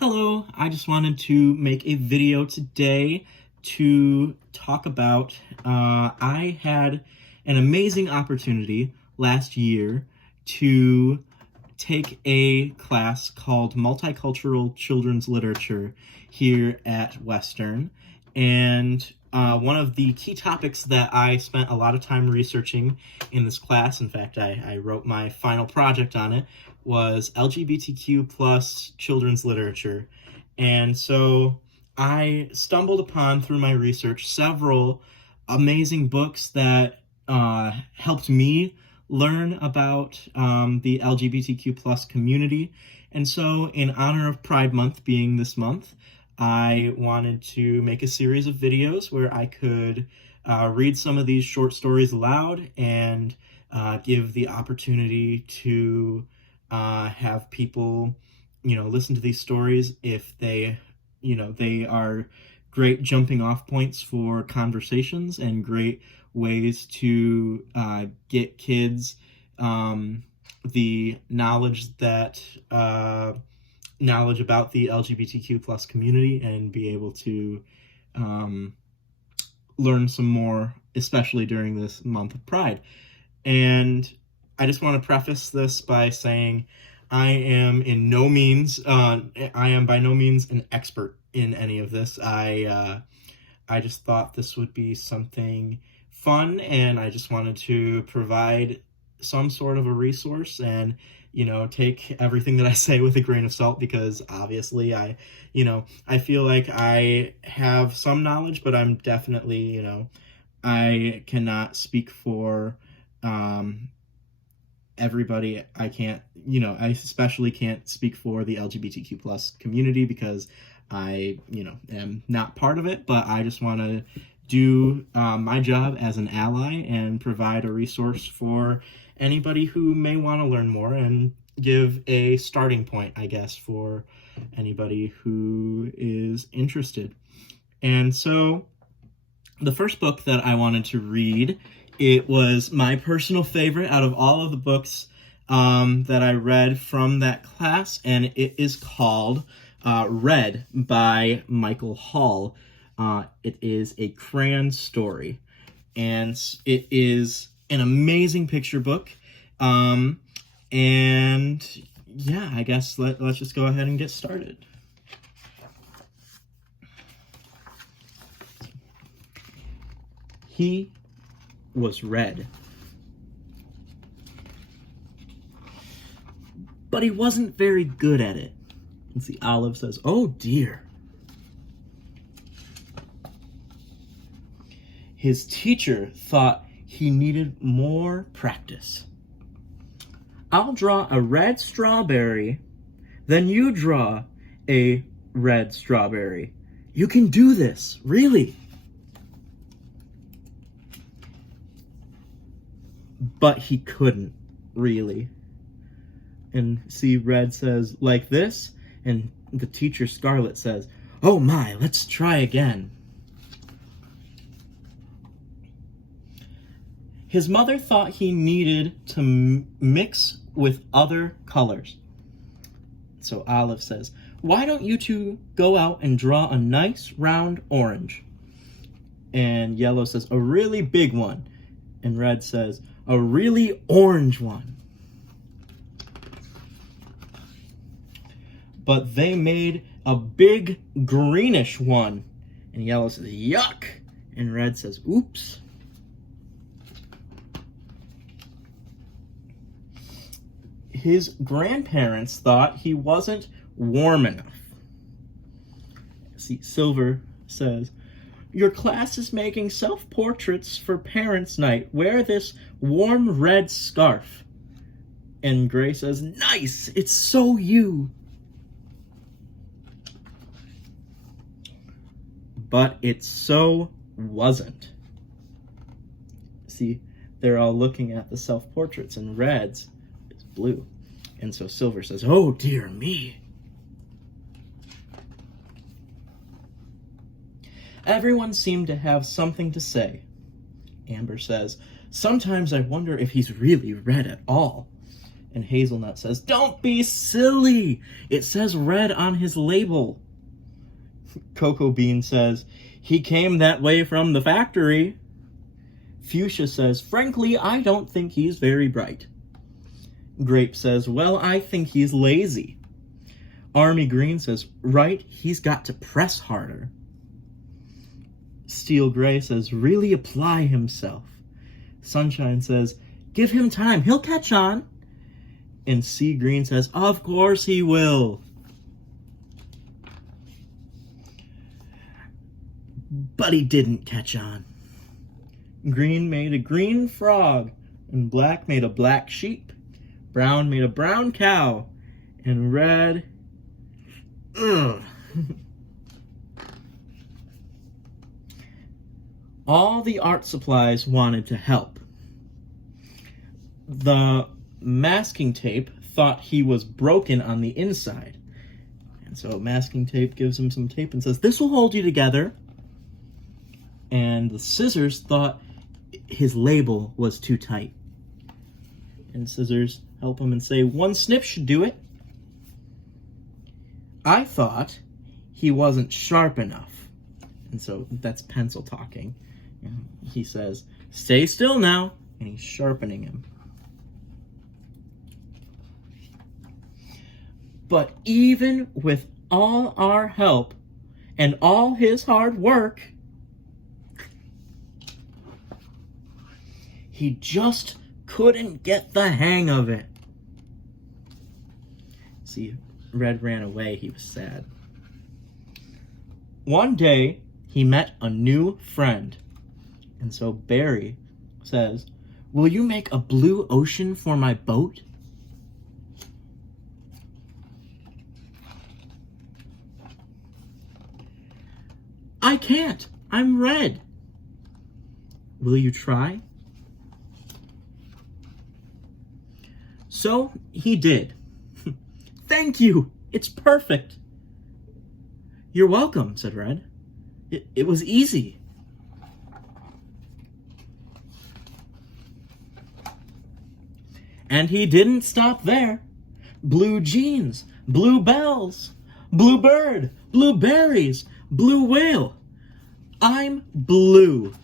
Hello, I just wanted to make a video today to talk about, I had an amazing opportunity last year to take a class called Multicultural Children's Literature here at Western, and one of the key topics that I spent a lot of time researching in this class, in fact, I wrote my final project on it, was LGBTQ plus children's literature. And so I stumbled upon, through my research, several amazing books that helped me learn about the LGBTQ plus community. And so in honor of Pride Month being this month, I wanted to make a series of videos where I could read some of these short stories aloud and give the opportunity to have people, listen to these stories if they are great jumping off points for conversations and great ways to get kids the knowledge about the LGBTQ plus community and be able to learn some more, especially during this month of Pride. And I just want to preface this by saying I am by no means an expert in any of this. I just thought this would be something fun, and I just wanted to provide some sort of a resource and, take everything that I say with a grain of salt, because obviously I feel like I have some knowledge, but I'm definitely, I cannot speak for everybody. I can't, I especially can't speak for the LGBTQ plus community because I, am not part of it, but I just want to do my job as an ally and provide a resource for anybody who may want to learn more and give a starting point, I guess, for anybody who is interested. And so the first book that I wanted to read, it was my personal favorite out of all of the books that I read from that class, and it is called Red by Michael Hall. It is a crayon story, and it is an amazing picture book. And yeah, I guess let's just go ahead and get started. He was red, but he wasn't very good at it. And see, Olive says, "Oh dear." His teacher thought he needed more practice. "I'll draw a red strawberry, then you draw a red strawberry. You can do this, really." But he couldn't, really. And see, Red says, "Like this?" And the teacher, Scarlet, says, "Oh my, let's try again." His mother thought he needed to mix with other colors. So Olive says, "Why don't you two go out and draw a nice round orange?" And Yellow says, "A really big one." And Red says, "A really orange one." But they made a big greenish one. And Yellow says, "Yuck." And Red says, "Oops." His grandparents thought he wasn't warm enough. See, Silver says, "Your class is making self-portraits for Parents' Night. Wear this warm red scarf." And Gray says, "Nice, it's so you." But it so wasn't. See, they're all looking at the self-portraits, and Red's is blue. And so Silver says, "Oh dear me." Everyone seemed to have something to say. Amber says, "Sometimes I wonder if he's really red at all." And Hazelnut says, "Don't be silly! It says red on his label." Cocoa Bean says, "He came that way from the factory." Fuchsia says, "Frankly, I don't think he's very bright." Grape says, "Well, I think he's lazy." Army Green says, "Right, he's got to press harder." Steel Gray says, "Really apply himself." Sunshine says, "Give him time, he'll catch on." And Sea Green says, "Of course he will." But he didn't catch on. Green made a green frog, and black made a black sheep. Brown made a brown cow, and red... Ugh. All the art supplies wanted to help. The masking tape thought he was broken on the inside. And so masking tape gives him some tape and says, "This will hold you together." And the scissors thought his label was too tight. And scissors help him and say, "One snip should do it." I thought he wasn't sharp enough. And so that's pencil talking. And he says, "Stay still now." And he's sharpening him. But even with all our help and all his hard work, he just couldn't get the hang of it. See, Red ran away. He was sad. One day, he met a new friend. And so Barry says, "Will you make a blue ocean for my boat?" "I can't. I'm red." "Will you try?" So he did. "Thank you. It's perfect." "You're welcome," said Red. It was easy." And he didn't stop there. Blue jeans, blue bells, blue bird, blue berries, blue whale. I'm blue.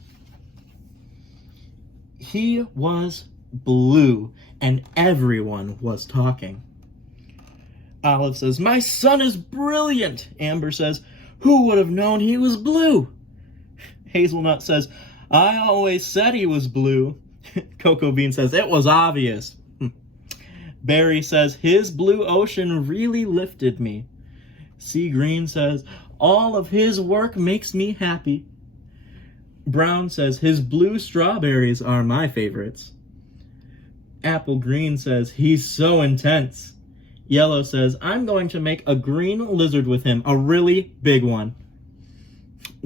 He was blue, and everyone was talking. Olive says, "My son is brilliant." Amber says, "Who would have known he was blue?" Hazelnut says, "I always said he was blue." Cocoa Bean says, "It was obvious." Barry says, "His blue ocean really lifted me." Sea Green says, "All of his work makes me happy." Brown says, "His blue strawberries are my favorites." Apple Green says, "He's so intense." Yellow says, "I'm going to make a green lizard with him, a really big one."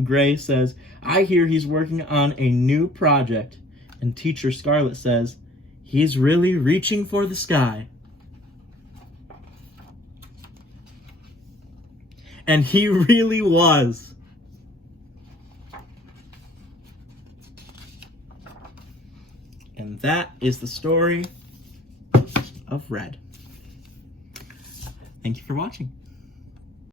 Gray says, "I hear he's working on a new project." And Teacher Scarlet says, "He's really reaching for the sky." And he really was. And that is the story of Red. Thank you for watching.